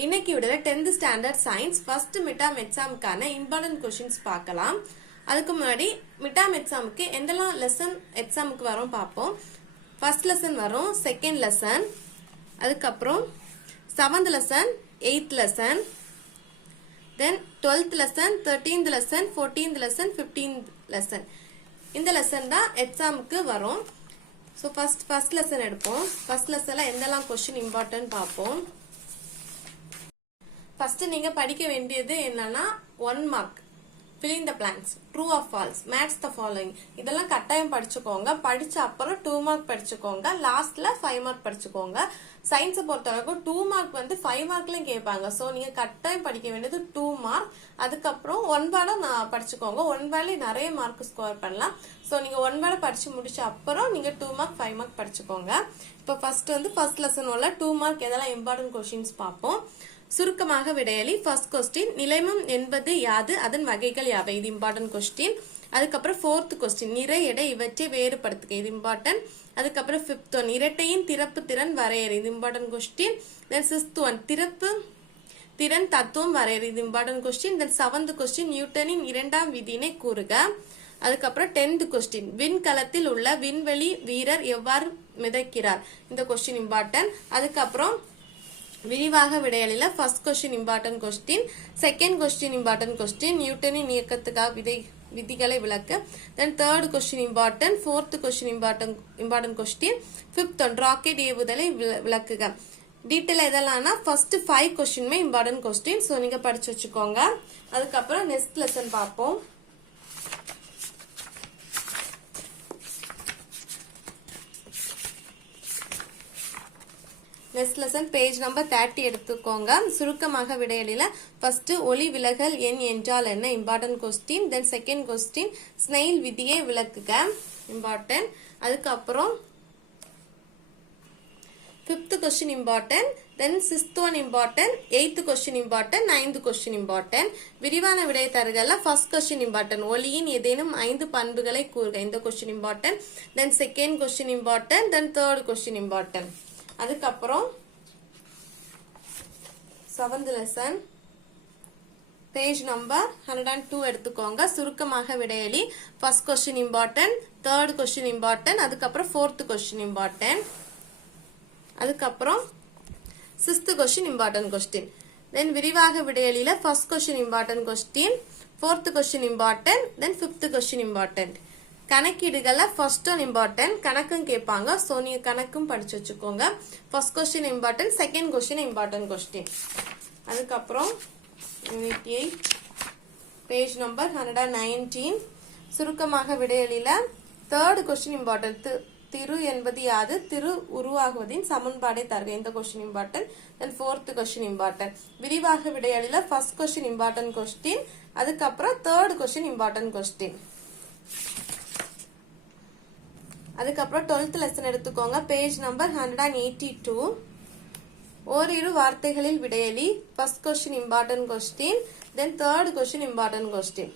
இன்னைக்கு விடல 10th standard science first midterm எக்ஸாமுக்கான இம்பார்ட்டன்ட் கொஸ்டின்ஸ் பார்க்கலாம். அதுக்கு முன்னாடி மிட்டாம் எக்ஸாமுக்கு எந்தெல்லாம் லெசன் எக்ஸாமுக்கு வரும் பார்ப்போம். ஃபர்ஸ்ட் லெசன் வரும், செகண்ட் லெசன், அதுக்கப்புறம் 7th லெசன், 8th லெசன், தென் 12th lesson, 13th lesson, 14th lesson, 15th lesson. இந்த லெசன் தான் எக்ஸாமுக்கு வரும். ஸோ ஃபர்ஸ்ட் லெசன் எடுப்போம். ஃபர்ஸ்ட் லெசன்ல எந்தெல்லாம் கொஸ்டின் இம்பார்ட்டன்ட் பார்ப்போம். ஃபர்ஸ்ட் நீங்க படிக்க வேண்டியது என்னன்னா 1 mark fill in the blanks, true or false, match the following. இதெல்லாம் கட்டாயம் படிச்சுக்கோங்க. படிச்ச அப்புறம் 2 மார்க் படிச்சுக்கோங்க. லாஸ்ட்ல 5 மார்க் படிச்சுக்கோங்க. சயின்ஸை பொறுத்தவரைக்கும் 2 மார்க் வந்து 5 மார்க்லயும் கேட்பாங்க. ஸோ நீங்க கட்டாயம் படிக்க வேண்டியது 2 மார்க். அதுக்கப்புறம் 1 வேர்டும் படிச்சுக்கோங்க. 1 வேர்ட்ல நிறைய மார்க் ஸ்கோர் பண்ணலாம். ஸோ நீங்க 1 வேர்ட் படிச்சு முடிச்ச அப்புறம் நீங்க 2 மார்க் 5 மார்க் படிச்சுக்கோங்க. இப்போ ஃபர்ஸ்ட் லெசன் உள்ள 2 மார்க் எதெல்லாம் இம்பார்ட்டன்ட் கொஸ்டின்ஸ் பார்ப்போம். சுருக்கமாக விடையளி. ஃபர்ஸ்ட் கொஸ்டின், நிலைமம் என்பது யாது, அதன் வகைகள் யாவை, இது இம்பார்ட்டன்ட் கொஸ்டின். அதுக்கப்புறம் 4th கொஸ்டின், நிறை எடை இவற்றை வேறுபடுத்துக, இது இம்பார்ட்டன்ட். அதுக்கப்புறம் 5th ஒன், இரட்டையின் திறப்பு திறன் வரையறை, இது இம்பார்ட்டன்ட் கொஸ்டின். தென் 6th ஒன், திறப்பு திறன் தத்துவம் வரையறை, இது இம்பார்ட்டன்ட் கொஸ்டின். தென் 7th கொஸ்டின், நியூட்டனின் இரண்டாம் விதியினை கூறுக. அதுக்கப்புறம் 10th கொஸ்டின், விண்கலத்தில் உள்ள விண்வெளி வீரர் எவ்வாறு மிதக்கிறார், இந்த கொஸ்டின் இம்பார்ட்டன்ட். அதுக்கப்புறம் விரிவாக விடையளில first question important question, second question important question, நியூட்டனின் இயக்கத்துக்காக விதிகளை விளக்கு. Then 3rd question important, 4th question important question, 5th one, rocket ஏவுதலை விளக்குக. டீட்டெயில் எதெல்லாம்னா ஃபர்ஸ்ட் 5 கொஸ்டினுமே இம்பார்ட்டன்ட் கொஸ்டின். ஸோ நீங்க படிச்சு வச்சுக்கோங்க. அதுக்கப்புறம் நெக்ஸ்ட் லெசன் பார்ப்போம். நெக்ஸ்ட் லெசன் பேஜ் நம்பர் 30 எடுத்துக்கோங்க. சுருக்கமாக விடையளில ஃபர்ஸ்ட் ஒளி விலகல் எண் என்றால் என்ன, இம்பார்ட்டன்ட் கொஸ்டின். தென் செகண்ட் கொஸ்டின், ஸ்னெயில் விதியை விளக்குக, இம்பார்ட்டன்ட். அதுக்கப்புறம் 5th கொஸ்டின் இம்பார்ட்டன்ட். தென் 6th one important, 8th question important, 9th question important. விரிவான விடை தருகல ஃபர்ஸ்ட் கொஸ்டின் இம்பார்ட்டன்ட், ஒளியின் ஏதேனும் 5 பண்புகளை கூறுக, இந்த question important. Then second question important. Then 3rd question important. அதுக்கப்புறம் 7th லெசன் பேஜ் நம்பர் 102 எடுத்துக்கோங்க. சுருக்கமாக விடையளி first question important, 3rd question important, அதுக்கப்புறம் 4th கொஸ்டின் இம்பார்ட்டன்ட், அதுக்கப்புறம் 6th question important question. Then விரிவாக விடையளில first question important question, 4th question important, then 5th question important. கணக்கீடுகள்ல first one important, கணக்கும் கேட்பாங்க. ஸோ நீங்க கணக்கும் படிச்சு வச்சுக்கோங்க. First question important, second question important question. அதுக்கப்புறம் யூனிட் 8 பேஜ் நம்பர் 119 சுருக்கமாக விடையளில 3rd கொஸ்டின் இம்பார்ட்டன்ட், திரு என்பது யாது, திரு உருவாகுவதின் சமன்பாடை தருக, இந்த question important. Then 4th question important. விரிவாக விடையளில ஃபர்ஸ்ட் கொஸ்டின் இம்பார்ட்டன்ட் கொஸ்டின், அதுக்கப்புறம் 3rd கொஸ்டின் இம்பார்ட்டன்ட் கொஸ்டின். அதுக்கப்புறம் 12th லெசன் எடுத்துக்கோங்க. பேஜ் நம்பர் 182 ஓரிரு வார்த்தைகளில் விடையளி first question important question, then 3rd question important question.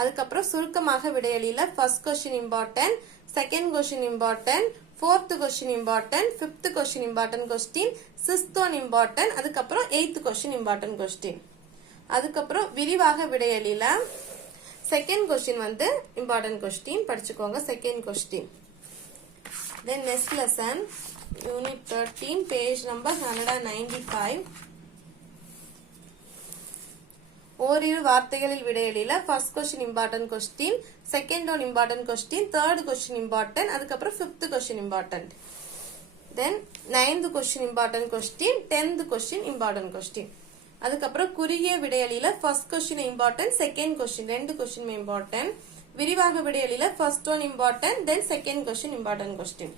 அதுக்கப்புறம் சுருக்கமாக விடையளில first question important, second question important, 4th question important, 5th question important question, 6th one important, அதுக்கப்புறம் 8th question important question. அதுக்கப்புறம் விரிவாக விடையளில செகண்ட் கொஸ்டின் வந்து important question, படிச்சுக்கோங்க second question. Then next lesson, unit 13, page number 195 ஓரிரு வார்த்தைகளில் விடையளில first question important question, second one important question, 3rd question important, அதுக்கப்புறம் 5th question important. Then 9th question important question, 10th question important question. அதுக்கப்புறம் குறுகிய விடையளில first question important, second question, 2 question important. விரிவாக விடையளில first one important, then second question important question.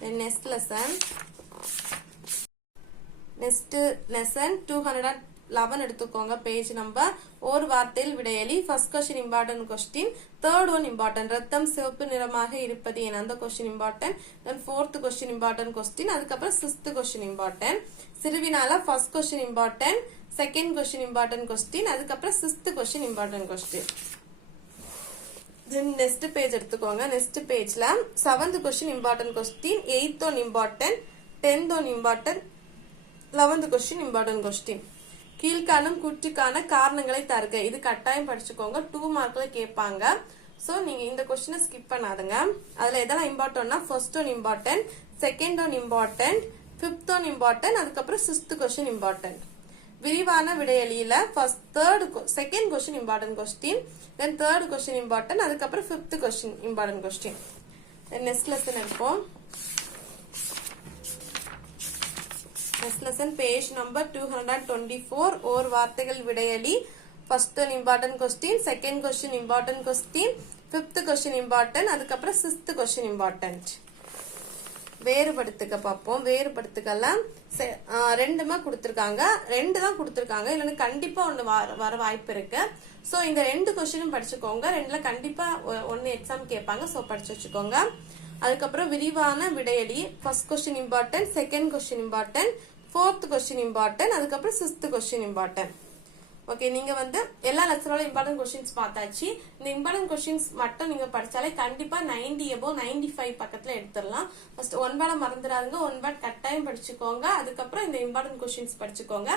Then next lesson 211 எடுத்துக்கோங்க. Page number ஒரு வார்த்தையில் விடையளி first question important question, 3rd one important, ரத்தம் சிவப்பு நிறமாக இருப்பது என, அந்த question important. Then 4th question important question, அதுக்கப்புறம் 6th கொஸ்டின் இம்பார்ட்டன்ட். சிறுவினால first question important, second question important question, அதுக்கப்புறம் 6th question important question. Next page எடுத்துக்கோங்க. நெக்ஸ்ட் பேஜ்ல 7th question important question, 8th one important, 10th one important, 11th question important question. கீழ்காணும் கூற்றுக்கான காரணங்களை தருக. இது கட்டாயம் படிச்சுக்கோங்க, 2 மார்க்ல கேட்பாங்க. சோ நீங்க இந்த கொஸ்டினை ஸ்கிப் பண்ணாதுங்க. அதுல எதெல்லாம் இம்பார்ட்டன்ட்னா first one important, second one important, fifth one important, அதுக்கப்புறம் 6th கொஸ்டின் இம்பார்ட்டன்ட். விரிவான விடையலியில second question important question, then third question important, அதுக்கப்புறம் 5th question important question. Next lesson எடுப்போம். Next lesson page number 224. ஓர் வார்த்தைகள் விடையலி. First one important question, second question important question, 5th question important, அதுக்கப்புறம் 6th question important. வேறுபடுத்துக்க பார்ப்போம். வேறுபடுத்துக்கலாம் ரெண்டுமே கொடுத்துருக்காங்க, 2 தான் கொடுத்துருக்காங்க, இல்லைன்னா கண்டிப்பா ஒண்ணு வர வாய்ப்பு இருக்கு. சோ இந்த 2 கொஸ்டினும் படிச்சுக்கோங்க, 2ல கண்டிப்பா 1 எக்ஸாம் கேட்பாங்க. சோ படிச்சு வச்சுக்கோங்க. அதுக்கப்புறம் விரிவான விடையலி. First question important, second question important, 4th question important, அதுக்கப்புறம் 6th கொஸ்டின் இம்பார்ட்டன்ட். ஓகே, நீங்க எல்லா லெசனோட இம்பார்ட்டன்ட் கொஸ்டின்ஸ் பார்த்தாச்சு. இந்த இம்பார்ட்டன்ட் கொஸ்டின்ஸ் மட்டும் நீங்க படிச்சாலே கண்டிப்பா 90 above 95 பக்கத்துல எடுத்துடலாம். ஃபர்ஸ்ட் 1 வேர்ட மறந்துடாதுங்க, 1 வேர்ட் கட்டாயம் படிச்சுக்கோங்க. அதுக்கப்புறம் இந்த இம்பார்ட்டன்ட் கொஸ்டின்ஸ் படிச்சுக்கோங்க.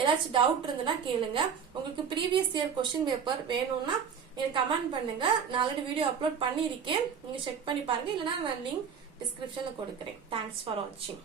ஏதாச்சும் டவுட் இருந்ததுன்னா கேளுங்க. உங்களுக்கு ப்ரீவியஸ் இயர் கொஸ்டின் பேப்பர் வேணும்னா எனக்கு கமெண்ட் பண்ணுங்க. நான் ஆல்ரெடி வீடியோ அப்லோட் பண்ணியிருக்கேன், நீங்க செக் பண்ணி பாருங்க, இல்லைன்னா நான் லிங்க் டிஸ்கிரிப்ஷன்ல கொடுக்குறேன். தேங்க்ஸ் ஃபார் வாட்சிங்.